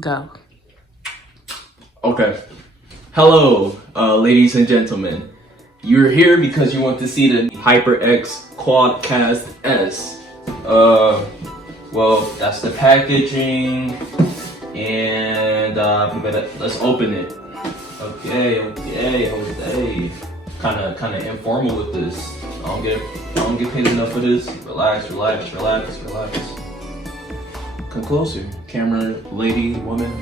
Go. Okay. Hello, ladies and gentlemen. You're here because you want to see the HyperX Quadcast S. Well, that's the packaging, and let's open it. Okay. Kind of informal with this. I don't get paid enough for this. Relax. Come closer, camera lady, woman.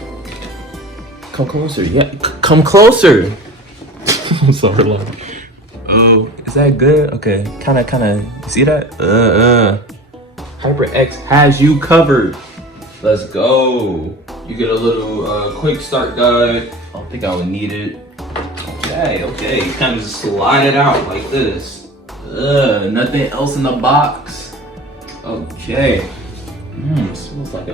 Come closer, yeah, come closer. I'm sorry, Lord. Oh, is that good? Okay, kind of, see that? HyperX has you covered. Let's go. You get a little quick start guide. I don't think I would need it. Okay, you kind of just slide it out like this. Nothing else in the box. Okay. Smells like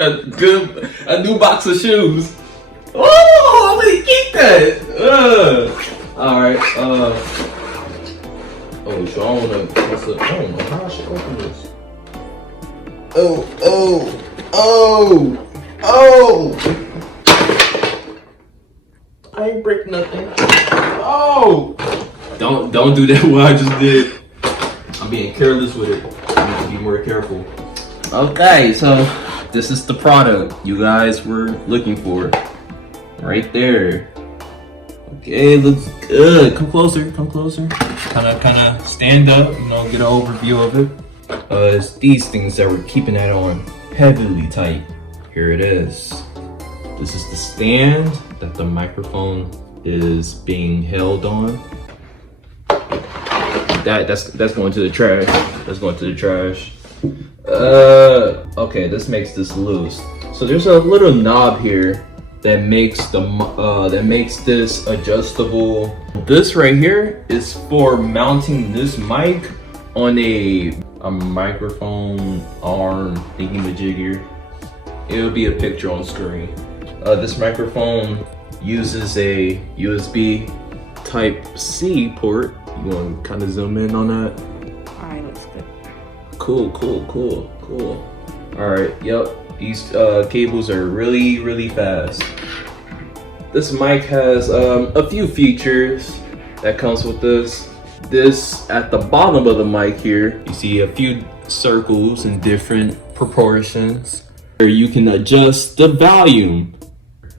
a new box of shoes. Oh, I'm gonna keep that. All right. Oh, so I don't know how I should open this. I ain't break nothing. Oh! Don't do that what I just did. I'm being careless with it. I need to be more careful. Okay, so this is the product you guys were looking for. Right there. Okay, looks good. Come closer. Kinda stand up, get an overview of it. It's these things that we're keeping that on heavily tight. Here it is. This is the stand that the microphone is being held on. That's going to the trash. That's going to the trash. Okay, this makes this loose. So there's a little knob here that makes this adjustable. This right here is for mounting this mic on a microphone arm thingy-majigger. It'll be a picture on screen. This microphone uses a USB Type-C port. You want to kind of zoom in on that? Alright, looks good. Cool. Alright, yep. These cables are really fast. This mic has a few features that comes with this. This, at the bottom of the mic here, you see a few circles in different proportions. Where you can adjust the volume.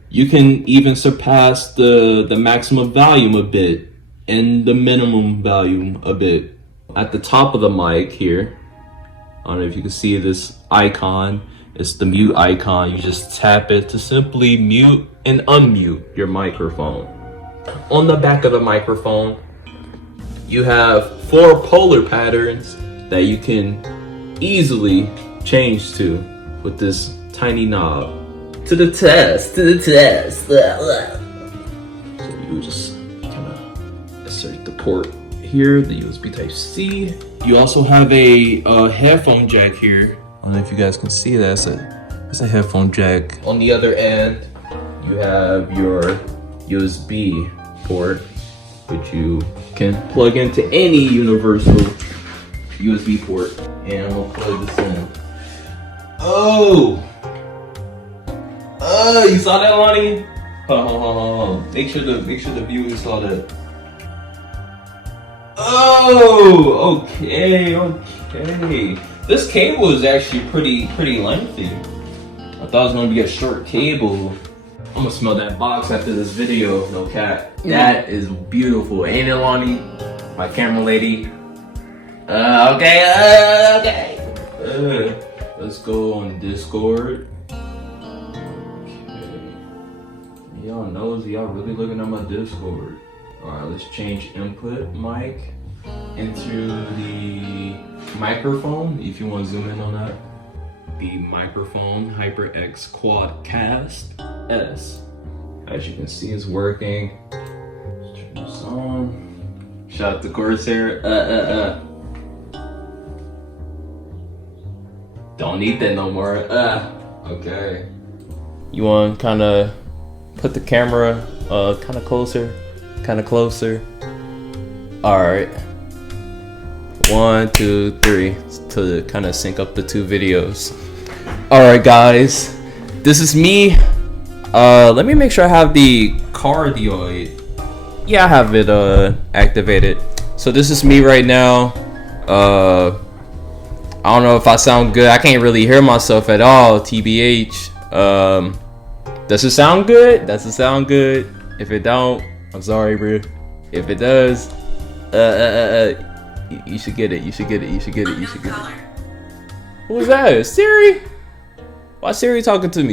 You can even surpass the maximum volume a bit and the minimum volume a bit. At the top of the mic here, I don't know if you can see this icon. It's the mute icon. You just tap it to simply mute and unmute your microphone. On the back of the microphone, you have 4 polar patterns that you can easily change to with this tiny knob. To the test. So you just kind of insert the port here, the USB Type-C. You also have a headphone jack here. I don't know if you guys can see that. It's a headphone jack. On the other end, you have your USB port, which you can plug into any universal USB port. And I'm gonna plug this in. Oh, you saw that, Lonnie? Hold on. Make sure the viewers saw that. Oh, okay. This cable is actually pretty lengthy. I thought it was gonna be a short cable. I'm gonna smell that box after this video, no cap. That is beautiful, ain't it, Lonnie? My camera lady. Okay. Let's go on Discord. Okay. Y'all nosy, y'all really looking at my Discord. Alright, let's change input mic into the microphone. If you want to zoom in on that. The microphone HyperX Quadcast S. As you can see, it's working. Let's turn this on. Shout out to Corsair. Don't need that no more. Okay. You want to kind of put the camera kind of closer. All right. 1, 2, 3 to kind of sync up the two videos. Alright guys, this is me. Let me make sure I have the cardioid. Yeah, I have it activated. So this is me right now. I don't know if I sound good. I can't really hear myself at all, TBH. Does it sound good? Does it sound good? If it don't, I'm sorry, bro. If it does, you should get it. You should get it. You should get it. You should get it. Who was that? Siri? Why Siri talking to me?